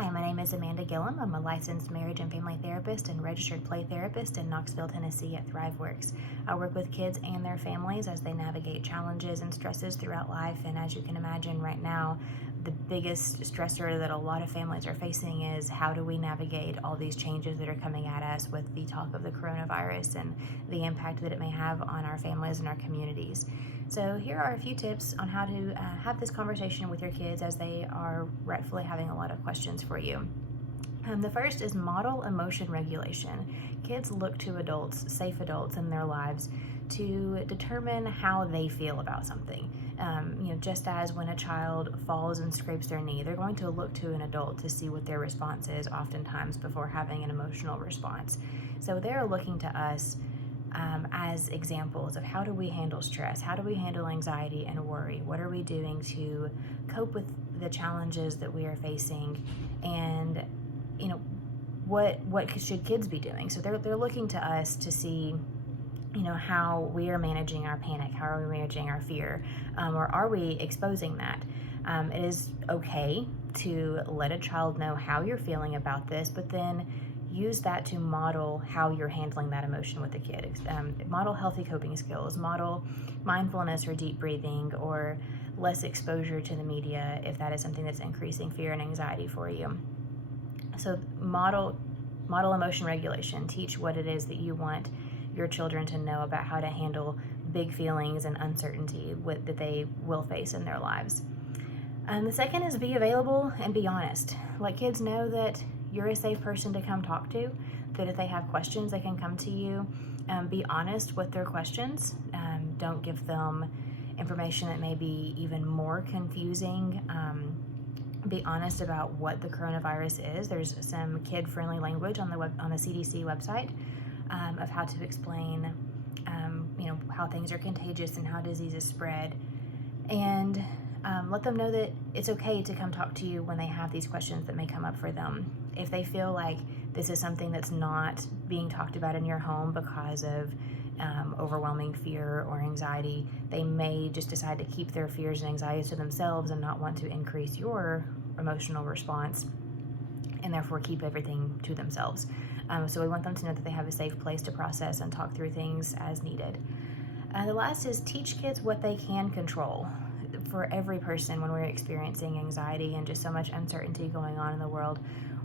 Hi, my name is Amanda Gillum. I'm a licensed marriage and family therapist and registered play therapist in Knoxville, Tennessee at ThriveWorks. I work with kids and their families as they navigate challenges and stresses throughout life. And as you can imagine right now, the biggest stressor that a lot of families are facing is how do we navigate all these changes that are coming at us with the talk of the coronavirus and the impact that it may have on our families and our communities. So here are a few tips on how to have this conversation with your kids as they are rightfully having a lot of questions for you. The first is model emotion regulation. Kids look to adults, safe adults in their lives, to determine how they feel about something. Just as when a child falls and scrapes their knee, they're going to look to an adult to see what their response is oftentimes before having an emotional response. So they're looking to us as examples of how do we handle stress, how do we handle anxiety and worry, what are we doing to cope with the challenges that we are facing, and what should kids be doing. So they're looking to us to see how we are managing our panic, how are we managing our fear, or are we exposing that. It is okay to let a child know how you're feeling about this, but then use that to model how you're handling that emotion with the kid. Model healthy coping skills, model mindfulness or deep breathing, or less exposure to the media if that is something that's increasing fear and anxiety for you. So model emotion regulation. Teach what it is that you want your children to know about how to handle big feelings and uncertainty that they will face in their lives. The second is be available and be honest. Let kids know that you're a safe person to come talk to, that if they have questions, they can come to you. Be honest with their questions. Don't give them information that may be even more confusing. Be honest about what the coronavirus is. There's some kid-friendly language on the CDC website of how to explain, how things are contagious and how diseases spread. And let them know that it's okay to come talk to you when they have these questions that may come up for them. If they feel like this is something that's not being talked about in your home because of overwhelming fear or anxiety, they may just decide to keep their fears and anxieties to themselves and not want to increase your emotional response, and therefore keep everything to themselves. So we want them to know that they have a safe place to process and talk through things as needed. The last is teach kids what they can control. For every person, when we're experiencing anxiety and just so much uncertainty going on in the world,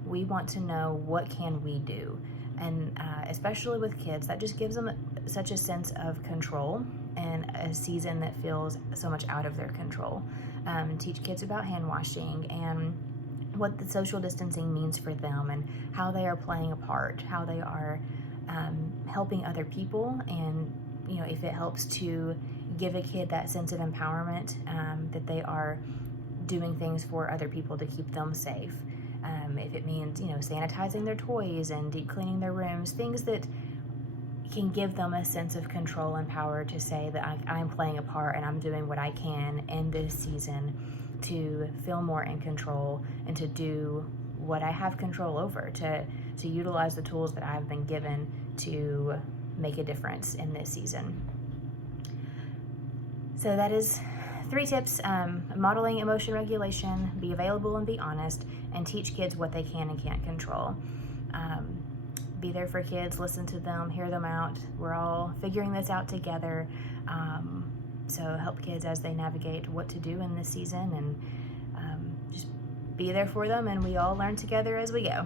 we want to know what can we do. And especially with kids, that just gives them such a sense of control in a season that feels so much out of their control. Teach kids about hand washing and what the social distancing means for them and how they are playing a part, how they are helping other people, and if it helps to give a kid that sense of empowerment, that they are doing things for other people to keep them safe. If it means, sanitizing their toys and deep cleaning their rooms, things that can give them a sense of control and power to say that I'm playing a part and I'm doing what I can in this season to feel more in control and to do what I have control over, to utilize the tools that I've been given to make a difference in this season. So that is 3 tips: modeling emotion regulation, be available and be honest, and teach kids what they can and can't control. Be there for kids, listen to them, hear them out. We're all figuring this out together. So help kids as they navigate what to do in this season, and just be there for them, and we all learn together as we go.